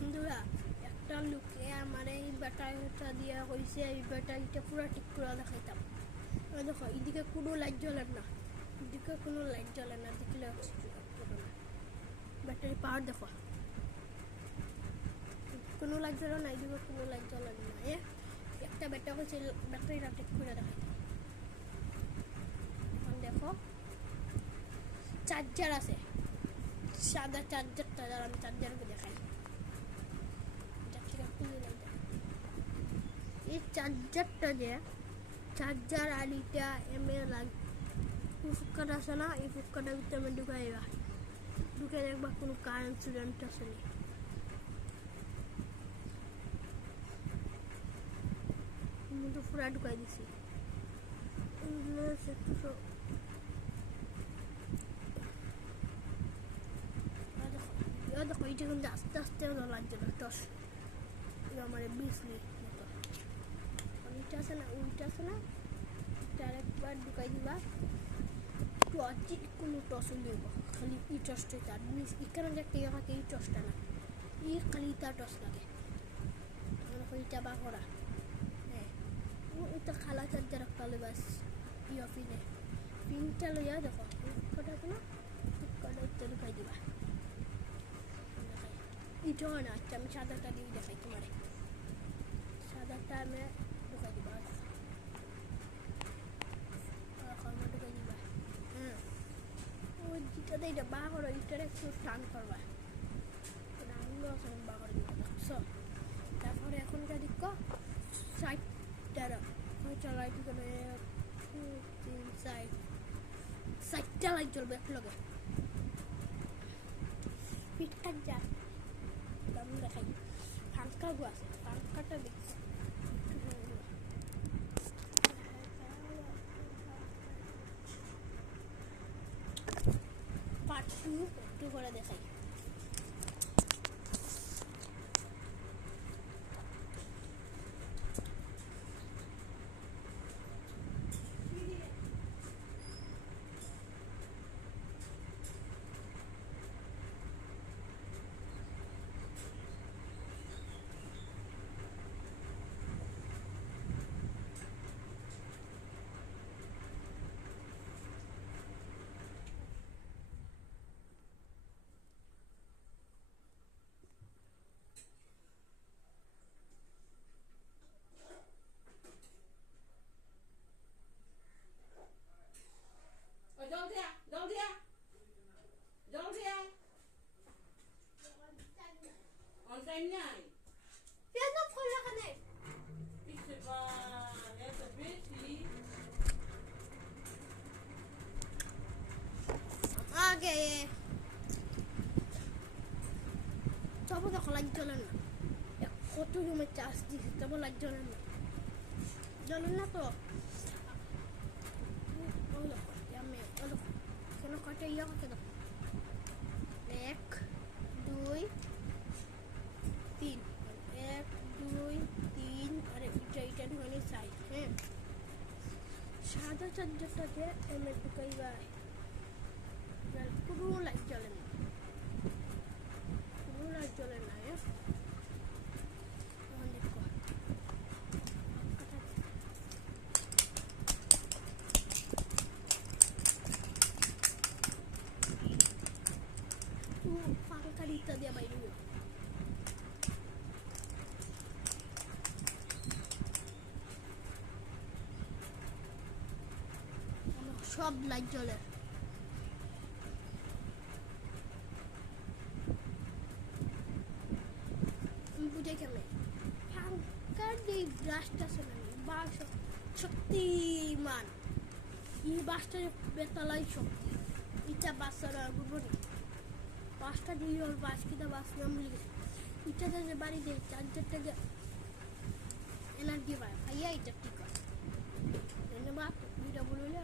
বন্ধুরা একটা লোকে আমার এই ব্যাটারিটা দিয়ে হয়েছে, এই ব্যাটারিটা পুরো ঠিক করে দেখাইতাম। দেখো এদিকে কোনো লাইট জ্বলে না, এদিকে কোনো লাইট জ্বলে না, দেখলে ব্যাটারি পাওয়ার দেখো কোনো লাইট জ্বলে না, এদিকে কোনো লাইট জ্বলে না। একটা ব্যাটারি হচ্ছে ব্যাটারিটা ঠিক করে দেখাইতাম। এখন দেখো চার্জার আছে, সাদা চার্জারটা, আমি চার্জারকে দেখাই। এই চার্জারটা যে চার্জার আর এটা এমএল ফুক্কাটা আছে না, এই ফুক্কাটার ভিতরে আমি ঢুকে দেখবা কোনো কারেন্ট স্টুডেন্ট আছে না। কিন্তু পুরা ঢুকাই দিছি। দেখো এটা কিন্তু আস্তে আস্তে লাগছে না, টস আমার 20 মিনিট মতো। ওইটা আছে না, ওইটা আছে না, এটা আরেকবার ঢুকাই দিবা। টর্চ কোনো টস দিব, খালি এই টসটা আর এখানে দেখতে থাকে, এই টসটা না, এই খালি তার টস লাগে। ওইটা বা করা হ্যাঁ, ওইটা খালা চার্জার কালে বাস ইয়ে পিনে পিনটা লইয়া দেখো কটা কোনো কটা উত্তর ঢুকাই দিবা। এটা হয় না, আচ্ছা আমি সাদাটা দিয়ে দেখাই তোমারে, সাদাটা আমি ঢুকাই দিবা, ঢুকাই দিবা। হ্যাঁ ওই যেটাতে এটা বা করো, এটার একটু টান করবা, বা করে দিবা। দেখছো তারপরে এখনকার দিক সাইডটা চালাই করে 3 সাইডটা লাইট জ্বলবে এক লগে পিটকার যা দাম দেখাই। ফাঙ্কা গো আছে, ফাঙ্কাটা দেখছি পার্ট 2 একটু করে দেখাই। তবে দেখো লাইট জ্বলে না, কত রুমে চার্জ দিচ্ছে তবে লাইট জ্বলে না, তো কেন কটা ইয়ে করতে দেখো 1 2 3 1 2 3 আরে এটা ঢুকানি চাই। হ্যাঁ সাদা চার্জারটাকে এমএ ঢুকাইবা, কোনো লাইট জ্বলে না, কোনো লাইট জ্বলে না। ফাঁকা দিকটা দিয়ে বাইরে সব লাইট জ্বলে। বুঝে কেমন ফাঁকার যে গ্লাসটা আছে না, বাস শক্তিমান, এই বাসটা বেতালাই শক্তি, এটা বাচ্চারা বুঝবো না, বাসটা দিয়ে ওর বাস কিনা বাস নাম লিখেছে, এটাতে যে বাড়িতে চার্জারটাকে এনার্জি পায় ভাইয়া, এটা ঠিক আছে ধন্যবাদ। ভিডিও বললে